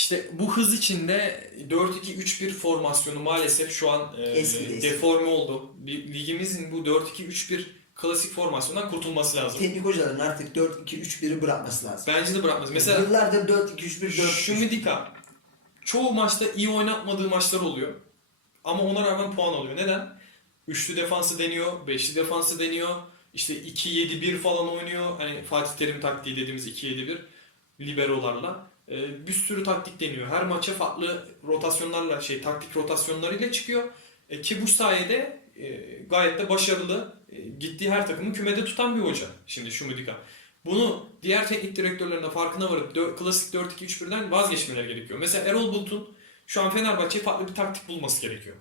İşte bu hız içinde 4-2-3-1 formasyonu maalesef şu an e, Eski de eski. deforme oldu. Bir- Ligimizin bu 4-2-3-1 klasik formasyondan kurtulması lazım. Teknik hocaların artık 4-2-3-1'i bırakması lazım. Bence de bırakmaz. Mesela Yıllardır 4-2-3-1, 4 Şumidika çoğu maçta iyi oynatmadığı maçlar oluyor. Ama ona rağmen puan alıyor. Neden? Üçlü defansı deniyor, beşli defansı deniyor. İşte 2-7-1 falan oynuyor. Hani Fatih Terim taktiği dediğimiz 2-7-1 liberolarla. Ee, bir sürü taktik deniyor. Her maça farklı rotasyonlarla, şey taktik rotasyonlarıyla çıkıyor. E, ki bu sayede e, gayet de başarılı. E, gittiği her takımı kümede tutan bir hoca. Şimdi Şumidika. Bunu diğer teknik direktörlerin de farkına varıp dö- klasik 4-2-3-1'den vazgeçmeleri gerekiyor. Mesela Erol Bulut'un şu an Fenerbahçe'ye farklı bir taktik bulması gerekiyor.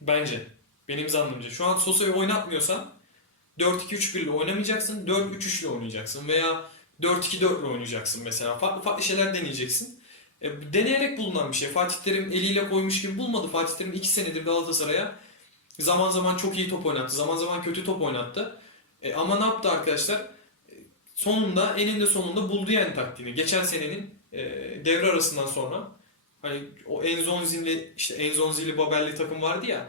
Bence. Benim zannımca. Şu an Sosa'yı oynatmıyorsan 4-2-3-1 ile oynamayacaksın. 4-3-3 ile oynayacaksın. Veya 4-2-4 ile oynayacaksın mesela. Farklı farklı şeyler deneyeceksin. E, deneyerek bulunan bir şey. Fatih Terim eliyle koymuş gibi bulmadı. Fatih Terim 2 senedir Galatasaray'a zaman zaman çok iyi top oynattı. Zaman zaman kötü top oynattı. E, ama ne yaptı arkadaşlar? E, Sonunda eninde sonunda buldu yani taktiğini. Geçen senenin e, devre arasından sonra hani o Enzonzi'li işte Enzonzi'li Babel'li takım vardı ya.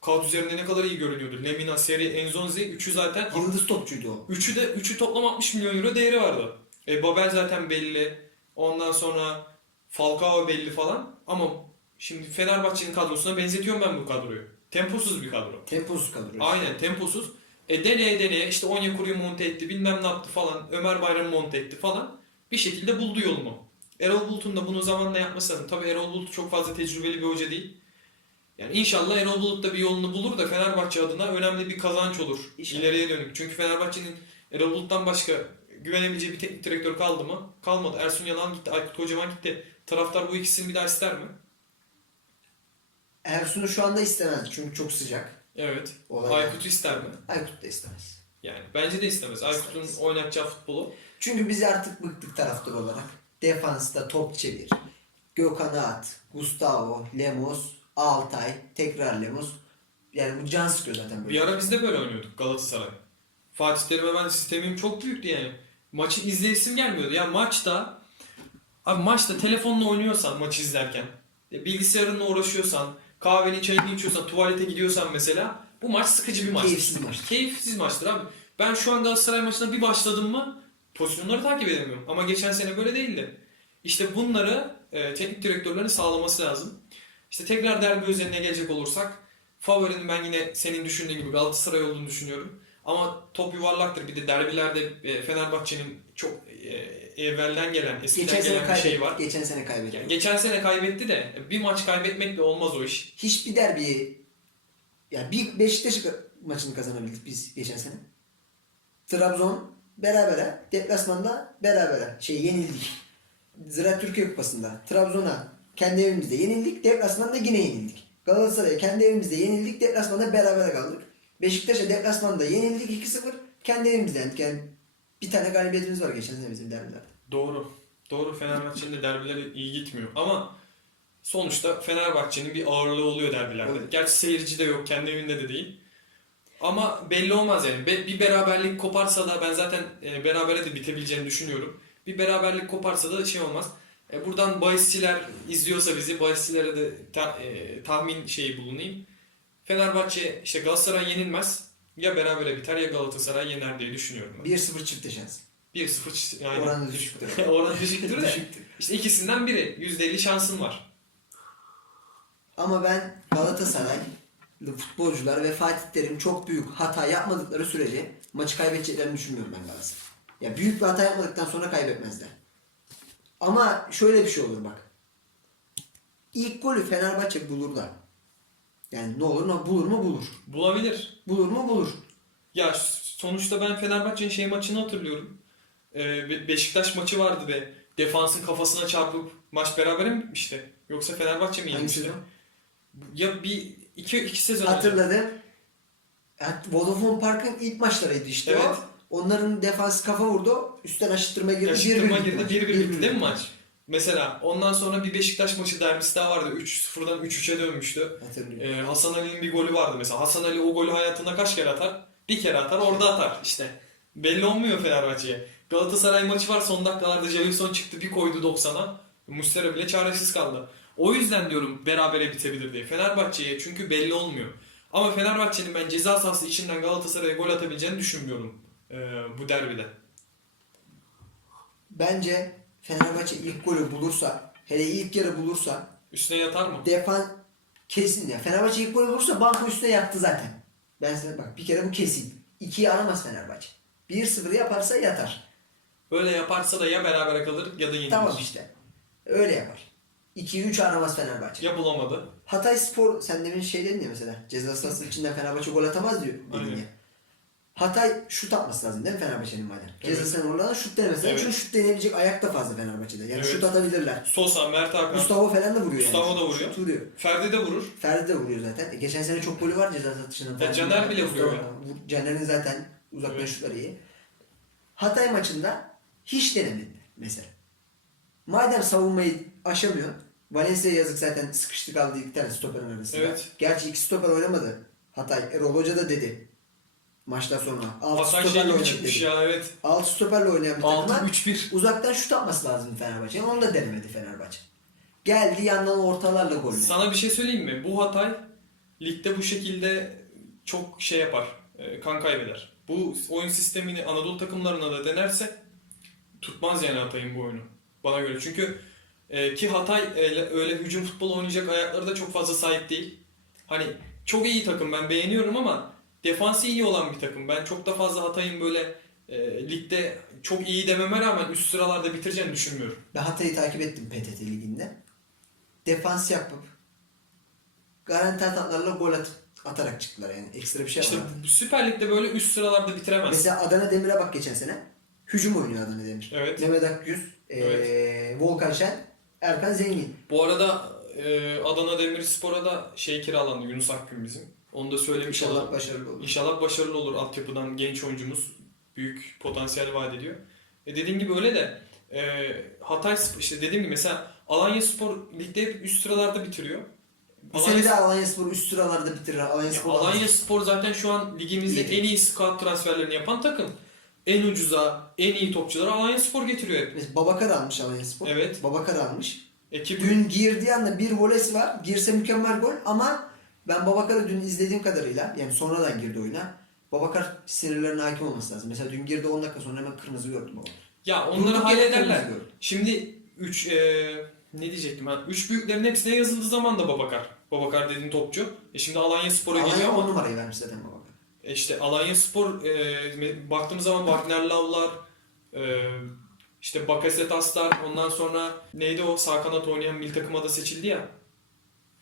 Kağıt üzerinde ne kadar iyi görünüyordu. Lemina, Seri, Enzonzi üçü zaten Yıldız topçuydu o. Üçü de üçü toplam 60 milyon euro değeri vardı. E, Babel zaten belli. Ondan sonra Falcao belli falan. Ama şimdi Fenerbahçe'nin kadrosuna benzetiyorum ben bu kadroyu. Temposuz bir kadro. Temposuz kadro. Aynen temposuz. E deneye deneye işte Onyekuru'yu monte etti bilmem ne yaptı falan. Ömer Bayram'ı monte etti falan. Bir şekilde buldu yolunu. Erol Bulut'un da bunu zamanla yapması lazım. Tabii Erol Bulut çok fazla tecrübeli bir hoca değil. Yani inşallah Erol Bulut da bir yolunu bulur da Fenerbahçe adına önemli bir kazanç olur. İnşallah. ileriye dönük. Çünkü Fenerbahçe'nin Erol Bulut'tan başka güvenebileceği bir teknik direktör kaldı mı? Kalmadı. Ersun Yanal gitti, Aykut Kocaman gitti. Taraftar bu ikisini bir daha ister mi? Ersun'u şu anda istemez çünkü çok sıcak. Evet. Olay Aykut'u ister mi? Aykut da istemez. Yani bence de istemez. Aykut'un oynatacağı futbolu Çünkü biz artık bıktık taraftar olarak. Defansta top çevir. Gökhan'ı at. Gustavo, Lemos, Altay, tekrar Lemos. Yani bu can sıkıyor zaten böyle. Bir ara biz de böyle oynuyorduk Galatasaray. Fatih Terim'e ben sistemim çok büyüktü yani. Maçı izleyesim gelmiyordu. Ya maçta abi maçta telefonla oynuyorsan maçı izlerken bilgisayarınla uğraşıyorsan kahveni çayını içiyorsan tuvalete gidiyorsan mesela bu maç sıkıcı bir maç. Keyifsiz maç. Keyifsiz maçtır abi. Ben şu an Galatasaray maçına bir başladım mı pozisyonları takip edemiyorum. Ama geçen sene böyle değildi. İşte bunları e, teknik direktörlerin sağlaması lazım. İşte tekrar derbi özeline gelecek olursak favorinin ben yine senin düşündüğün gibi Galatasaray olduğunu düşünüyorum. Ama top yuvarlaktır. Bir de derbilerde e, Fenerbahçe'nin çok e, evvelden gelen, eskiden Geçen gelen bir şey var. Geçen sene kaybetti. Yani geçen sene kaybetti de bir maç kaybetmekle olmaz o iş. Hiçbir derbiyi ya bir Beşiktaş maçını kazanabildik biz geçen sene. Trabzon berabere, deplasmanda berabere şey yenildik. Ziraat Türkiye Kupası'nda Trabzon'a kendi evimizde yenildik, deplasmanda yine yenildik. Galatasaray'a kendi evimizde yenildik, deplasmanda berabere kaldık. Beşiktaş'a deplasmanda yenildik 2-0, kendi evimizde yendik. Yani bir tane galibiyetimiz var geçen sene bizim derbilerde. Doğru. Doğru Fenerbahçe'nin de derbileri iyi gitmiyor. Ama sonuçta Fenerbahçe'nin bir ağırlığı oluyor derbilerde. Evet. Gerçi seyirci de yok. Kendi evinde de değil. Ama belli olmaz yani. Be- bir beraberlik koparsa da ben zaten e, berabere de bitebileceğini düşünüyorum. Bir beraberlik koparsa da şey olmaz. E, buradan bahisçiler izliyorsa bizi bahisçilere de ta- e, tahmin şeyi bulunayım. Fenerbahçe işte Galatasaray yenilmez. Ya berabere biter ya Galatasaray yener diye düşünüyorum ben. 1-0 çifte şans. 1-0 yani Oranı düşüktür. Oran düşüktür de. Düşüktür. İşte ikisinden biri. %50 şansın var. Ama ben Galatasaraylı futbolcular ve Fatih Terim çok büyük hata yapmadıkları sürece maçı kaybedeceklerini düşünmüyorum ben Galatasaray. Ya büyük bir hata yapmadıktan sonra kaybetmezler. Ama şöyle bir şey olur bak. İlk golü Fenerbahçe bulur da. Yani ne olur ne bulur mu bulur. Bulabilir. Bulur mu bulur. Ya sonuçta ben Fenerbahçe'nin şey maçını hatırlıyorum. Ee, Be- Beşiktaş maçı vardı ve defansın kafasına çarpıp maç berabere mi bitmişti? Yoksa Fenerbahçe mi yenmişti? Ya bir iki, iki sezon önce. Hatırladım. Ya, Vodafone Park'ın ilk maçlarıydı işte Evet. o. Onların defansı kafa vurdu. Üstten aşıttırma girdi. Yaşıtırma 1-1 girdi maç. 1-1 1-1 bitti değil mi maç? Mesela ondan sonra bir Beşiktaş maçı derbisi daha vardı. 3-0'dan 3-3'e dönmüştü. Hatırlıyorum. Ee, Hasan Ali'nin bir golü vardı mesela. Hasan Ali o golü hayatında kaç kere atar? Bir kere atar, orada atar işte. Belli olmuyor Fenerbahçe'ye. Galatasaray maçı var son dakikalarda Jailson çıktı bir koydu 90'a. Muslera bile çaresiz kaldı. O yüzden diyorum berabere bitebilir diye. Fenerbahçe'ye çünkü belli olmuyor. Ama Fenerbahçe'nin ben ceza sahası içinden Galatasaray'a gol atabileceğini düşünmüyorum e, bu derbide. Bence Fenerbahçe ilk golü bulursa, hele ilk yarı bulursa Üstüne yatar mı? defan kesin ya. Fenerbahçe ilk golü bulursa banko üstüne yattı zaten. Ben size bak bir kere bu kesin. İkiyi aramaz Fenerbahçe. 1-0 yaparsa yatar. Böyle yaparsa da ya berabere kalır ya da yenilir. Tamam işte. Öyle yapar. 2-3 aramaz Fenerbahçe. Ya bulamadı. Hatay Spor sen demin şey dedin ya mesela ceza sahası içinden Fenerbahçe gol atamaz diyor dedin Aynen. ya. Hatay şut atması lazım değil mi Fenerbahçe'nin madem? Ceza Evet. sahasının oradan şut denemesi. Evet. Çünkü şut deneyebilecek ayak da fazla Fenerbahçe'de. Yani Evet. şut atabilirler. Sosa, Mert Hakan, Gustavo falan da vuruyor Gustavo yani. da vuruyor. Şut vuruyor. Ferdi de vurur. Ferdi de vuruyor zaten. E, geçen sene çok golü var ceza satışının. Ya Caner bile vuruyor ya. Vur- Caner'in zaten uzaktan Evet. şutları iyi. Hatay maçında hiç denemedi mesela. Madem savunmayı aşamıyor. Valencia yazık zaten sıkıştı kaldı iki tane stoperin arasında. Evet. Gerçi iki stoper oynamadı. Hatay. Erol Hoca da dedi. Maçtan sonra. Hasan şey stoperle gibi çıkmış ya evet. Altı stoperle oynayan bir takıma 6-3-1. uzaktan şut atması lazım Fenerbahçe'nin. Onu da denemedi Fenerbahçe. Geldi yandan ortalarla gol. Sana bir şey söyleyeyim mi? Bu Hatay ligde bu şekilde çok şey yapar. e, Kan kaybeder. Bu oyun sistemini Anadolu takımlarına da denerse tutmaz yani Hatay'ın bu oyunu. Bana göre. Çünkü e, ki Hatay öyle, öyle hücum futbolu oynayacak ayakları da çok fazla sahip değil. Hani çok iyi takım ben beğeniyorum ama defansı iyi olan bir takım. Ben çok da fazla Hatay'ın böyle e, ligde çok iyi dememe rağmen üst sıralarda bitireceğini düşünmüyorum. Ben Hatay'ı takip ettim PTT liginde. Defans yapıp garanti ataklarla gol atıp atarak çıktılar yani. Ekstra bir şey İşte yapmadı. Süper Lig'de böyle üst sıralarda bitiremez. Mesela Adana Demir'e bak geçen sene. Hücum oynuyor Adana Demir. Evet. Mehmet Akgüz, eee, Volkan Şen, Erkan Zengin. Bu arada e, Adana Demirspor'a da şey kiralandı Yunus Akgün bizim. Onu da söylemiş İnşallah olalım. başarılı olur. İnşallah başarılı olur altyapıdan genç oyuncumuz. Büyük potansiyel vaat ediyor. E dediğim gibi öyle de e, Hatay Spor, işte dediğim gibi mesela Alanya Spor ligde hep üst sıralarda bitiriyor. Bu Alanya, sene de Alanya Spor üst sıralarda bitirir. Alanya Ya Spor Alanya Spor zaten şu an ligimizde en iyi scout transferlerini yapan takım. En ucuza, en iyi topçuları Alanya Spor getiriyor hep. Mesela Babakar almış Alanya Spor. Evet. Babakar almış. Ekip Dün girdiği anda bir volesi var. Girse mükemmel gol ama ben Babakar'ı dün izlediğim kadarıyla yani sonradan girdi oyuna. Babakar sinirlerine hakim olması lazım. Mesela dün girdi 10 dakika sonra hemen kırmızı gördüm Babakar. ya onları Durduk hallederler. Şimdi 3 ne diyecektim ben? 3 büyüklerin hepsine yazıldığı zaman da Babakar. Babakar dediğin topçu. E şimdi Alanya Spor'a geliyor Alanya 10 ama numarayı vermiş zaten Babakar. e işte Alanya Spor e, baktığımız zaman Wagner Lavlar e, işte Bakasetaslar ondan sonra neydi o sağ kanat oynayan milli takıma da seçildi ya.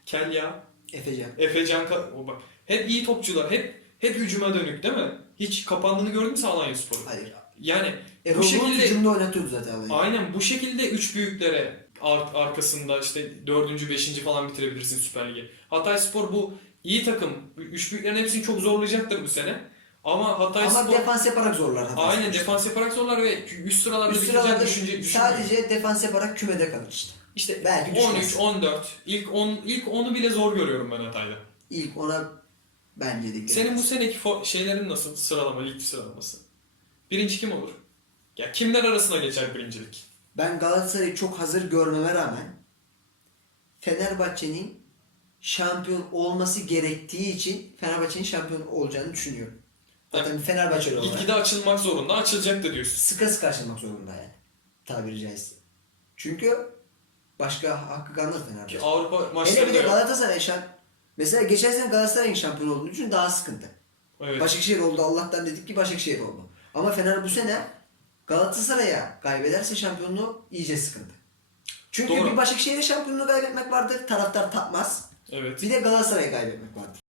Kel ya. Efecan. Efecan o bak. Hep iyi topçular. Hep hep hücuma dönük değil mi? Hiç kapandığını gördün mü sen Alanya Spor'u? Hayır. Yani Erol bu şekilde hücumda oynatıyordu zaten Alanya. Aynen bu şekilde üç büyüklere ar- arkasında işte dördüncü, beşinci falan bitirebilirsin Süper Ligi. Hatay Spor bu iyi takım. Üç büyüklerin hepsini çok zorlayacaktır bu sene. Ama Hatay Ama Spor defans yaparak zorlar. Hatay aynen Spor. defans yaparak zorlar ve üst sıralarda Üst sıralarda düşünce, düşünmüyorum. sadece defans yaparak kümede kalır işte. İşte belki 13, düşmez. 14, ilk 10 ilk 10'u bile zor görüyorum ben Hatay'da. İlk ona bence de Senin bu seneki fo- şeylerin nasıl sıralama, lig sıralaması? Birinci kim olur? Ya kimler arasına geçer birincilik? Ben Galatasaray'ı çok hazır görmeme rağmen Fenerbahçe'nin şampiyon olması gerektiği için Fenerbahçe'nin şampiyon olacağını düşünüyorum. Zaten Fenerbahçeli olarak Gitgide açılmak zorunda, açılacak da diyorsun. sıkı sıkı açılmak zorunda yani. Tabiri caizse. Çünkü başka hakkı kalmaz Ki Fenerbahçe. Avrupa Hele bir de. Galatasaray şamp Mesela geçen sene Galatasaray'ın şampiyon olduğunu düşün daha sıkıntı. Evet. Başakşehir oldu Allah'tan dedik ki Başakşehir oldu. Ama Fener bu sene Galatasaray'a kaybederse şampiyonluğu iyice sıkıntı. Çünkü Doğru. bir Başakşehir'e şampiyonluğu kaybetmek vardır. Taraftar tatmaz. Evet. Bir de Galatasaray'a kaybetmek vardır.